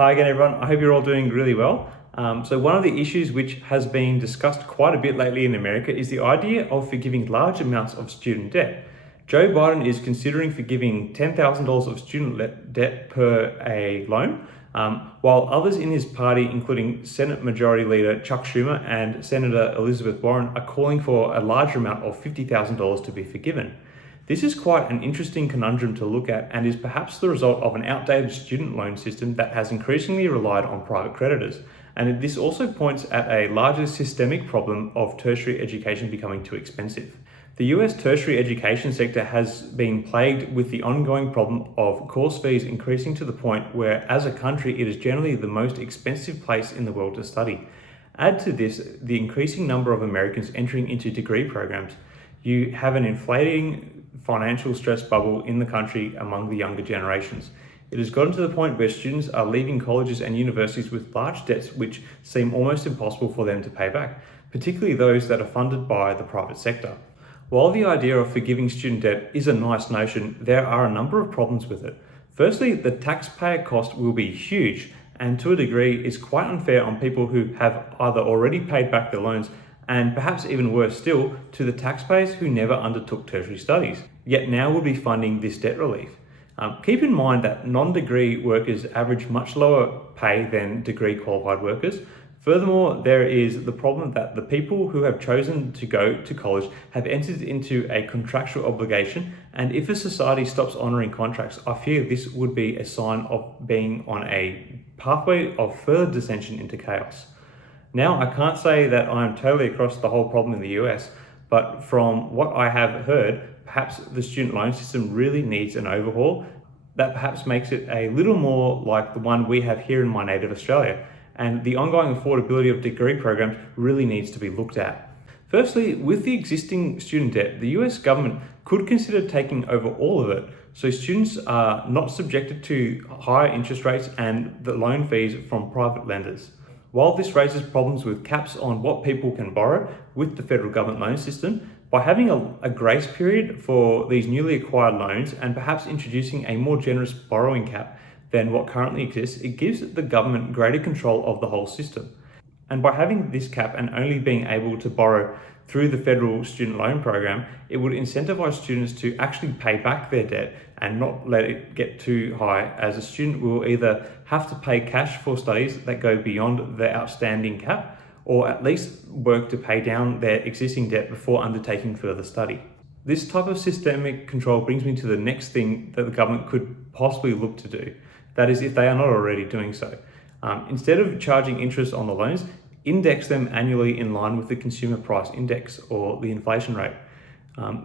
Hi again, everyone. I hope you're all doing really well. So one of the issues which has been discussed quite a bit lately in America is the idea of forgiving large amounts of student debt. Joe Biden is considering forgiving $10,000 of student debt per a loan, while others in his party, including Senate Majority Leader Chuck Schumer and Senator Elizabeth Warren, are calling for a larger amount of $50,000 to be forgiven. This is quite an interesting conundrum to look at and is perhaps the result of an outdated student loan system that has increasingly relied on private creditors. And this also points at a larger systemic problem of tertiary education becoming too expensive. The US tertiary education sector has been plagued with the ongoing problem of course fees increasing to the point where, as a country, it is generally the most expensive place in the world to study. Add to this the increasing number of Americans entering into degree programs. You have an inflating financial stress bubble in the country among the younger generations. It has gotten to the point where students are leaving colleges and universities with large debts which seem almost impossible for them to pay back, particularly those that are funded by the private sector. While the idea of forgiving student debt is a nice notion, there are a number of problems with it. Firstly, the taxpayer cost will be huge, and to a degree is quite unfair on people who have either already paid back their loans and perhaps even worse still, to the taxpayers who never undertook tertiary studies, yet now will be funding this debt relief. Keep in mind that non-degree workers average much lower pay than degree qualified workers. Furthermore, there is the problem that the people who have chosen to go to college have entered into a contractual obligation, and if a society stops honouring contracts, I fear this would be a sign of being on a pathway of further dissension into chaos. Now, I can't say that I'm totally across the whole problem in the US, but from what I have heard, perhaps the student loan system really needs an overhaul that perhaps makes it a little more like the one we have here in my native Australia. And the ongoing affordability of degree programs really needs to be looked at. Firstly, with the existing student debt, the US government could consider taking over all of it, so students are not subjected to higher interest rates and the loan fees from private lenders. While this raises problems with caps on what people can borrow with the federal government loan system, by having a grace period for these newly acquired loans and perhaps introducing a more generous borrowing cap than what currently exists, it gives the government greater control of the whole system. And by having this cap and only being able to borrow through the federal student loan program, it would incentivize students to actually pay back their debt and not let it get too high, as a student will either have to pay cash for studies that go beyond the outstanding cap, or at least work to pay down their existing debt before undertaking further study. This type of systemic control brings me to the next thing that the government could possibly look to do. That is, if they are not already doing so. Instead of charging interest on the loans, index them annually in line with the consumer price index or the inflation rate.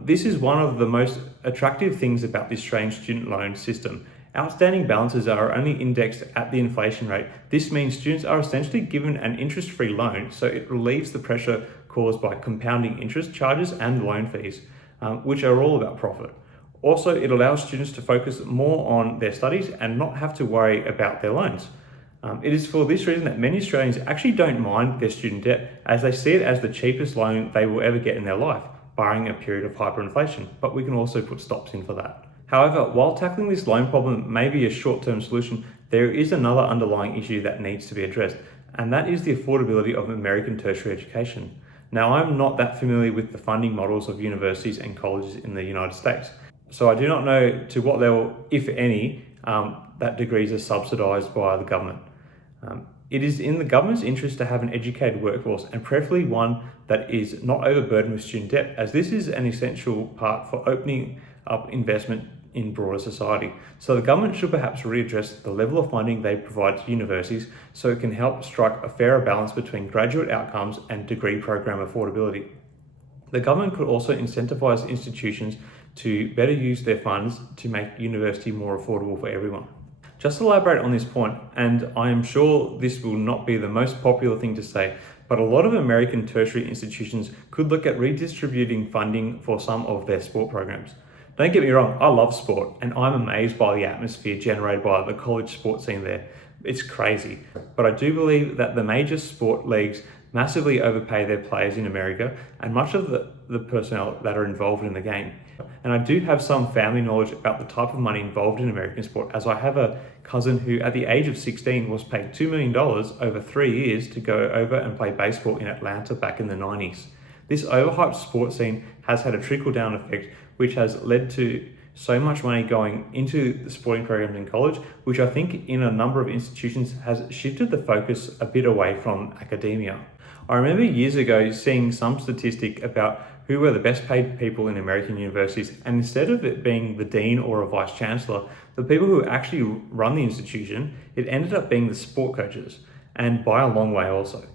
This is one of the most attractive things about this strange student loan system. Outstanding balances are only indexed at the inflation rate. This means students are essentially given an interest-free loan, so it relieves the pressure caused by compounding interest charges and loan fees, which are all about profit. Also, it allows students to focus more on their studies and not have to worry about their loans. It is for this reason that many Australians actually don't mind their student debt, as they see it as the cheapest loan they will ever get in their life, barring a period of hyperinflation, but we can also put stops in for that. However, while tackling this loan problem may be a short-term solution, there is another underlying issue that needs to be addressed, and that is the affordability of American tertiary education. Now, I'm not that familiar with the funding models of universities and colleges in the United States, so I do not know to what level, if any, that degrees are subsidised by the government. It is in the government's interest to have an educated workforce, and preferably one that is not overburdened with student debt, as this is an essential part for opening up investment in broader society. So the government should perhaps readdress the level of funding they provide to universities so it can help strike a fairer balance between graduate outcomes and degree program affordability. The government could also incentivise institutions to better use their funds to make university more affordable for everyone. Just to elaborate on this point, and I am sure this will not be the most popular thing to say, but a lot of American tertiary institutions could look at redistributing funding for some of their sport programs. Don't get me wrong, I love sport and I'm amazed by the atmosphere generated by the college sports scene there. It's crazy. But I do believe that the major sport leagues massively overpay their players in America and much of the personnel that are involved in the game. And I do have some family knowledge about the type of money involved in American sport, as I have a cousin who at the age of 16 was paid $2 million over 3 years to go over and play baseball in Atlanta back in the 90s. This overhyped sports scene has had a trickle-down effect, which has led to so much money going into the sporting programs in college, which I think in a number of institutions has shifted the focus a bit away from academia. I remember years ago seeing some statistic about who were the best paid people in American universities, and instead of it being the dean or a vice chancellor, the people who actually run the institution, it ended up being the sport coaches, and by a long way also.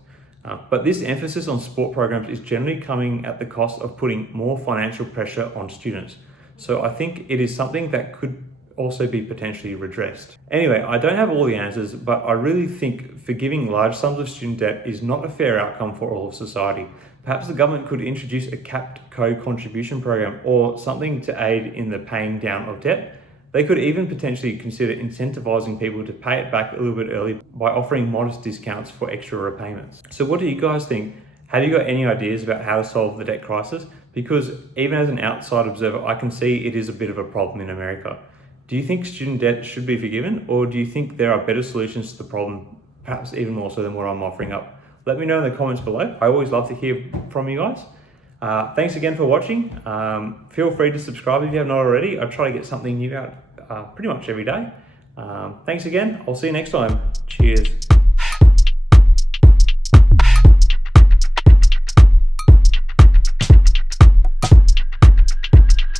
But this emphasis on sport programs is generally coming at the cost of putting more financial pressure on students. So I think it is something that could also be potentially redressed. Anyway, I don't have all the answers, but I really think forgiving large sums of student debt is not a fair outcome for all of society. Perhaps the government could introduce a capped co-contribution program or something to aid in the paying down of debt. They could even potentially consider incentivizing people to pay it back a little bit early by offering modest discounts for extra repayments. So what do you guys think? Have you got any ideas about how to solve the debt crisis? Because even as an outside observer, I can see it is a bit of a problem in America. Do you think student debt should be forgiven, or do you think there are better solutions to the problem, perhaps even more so than what I'm offering up? Let me know in the comments below. I always love to hear from you guys. Thanks again for watching. Feel free to subscribe if you have not already. I try to get something new out pretty much every day. Thanks again. I'll see you next time. Cheers.